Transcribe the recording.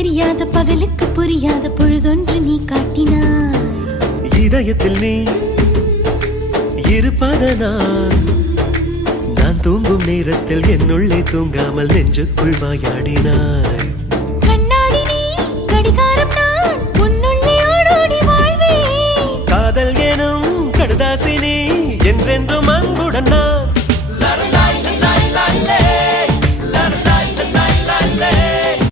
தெரியாத பகலுக்கு புரியாத பொழுதொன்று நீ காட்டினாய். இதயத்தில் நீ இருப்பதனால் நான் தூங்கும் நேரத்தில் என்னுள்ளே தூங்காமல் நெஞ்சுக்குள் வாயாடினாய்.